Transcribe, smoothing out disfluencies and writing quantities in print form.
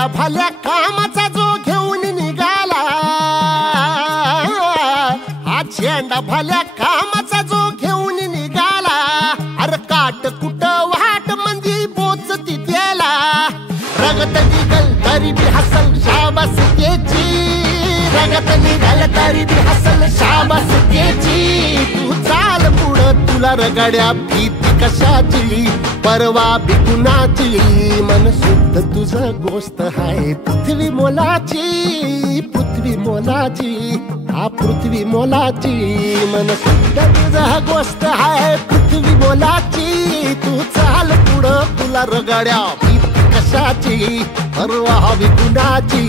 झेंडा भल्या कामाचा जो घेऊन निघाला, हा झेंडा भल्या कामाचा जो घेऊन निघाला, अरे काट कुट वाट मंदी बोचती त्याला, रगत निघल तरी बी हसल शाबास त्याची, रगत निघल तरी बी हसल शाबास त्याची. तू चाल पुढं तुला रगड्या भीती कशाची, परवा बी कुणाची, मन शुद्ध तुझं गोष्ट हाय पृथ्वी मोलाची, पृथ्वी मोलाची, हा पृथ्वी मोलाची, मन शुद्ध तुझं गोष्ट हाय पृथ्वी मोलाची. तू चाल पुढं तुला रगड्या भीती कशाची, परवा बी कुणाची.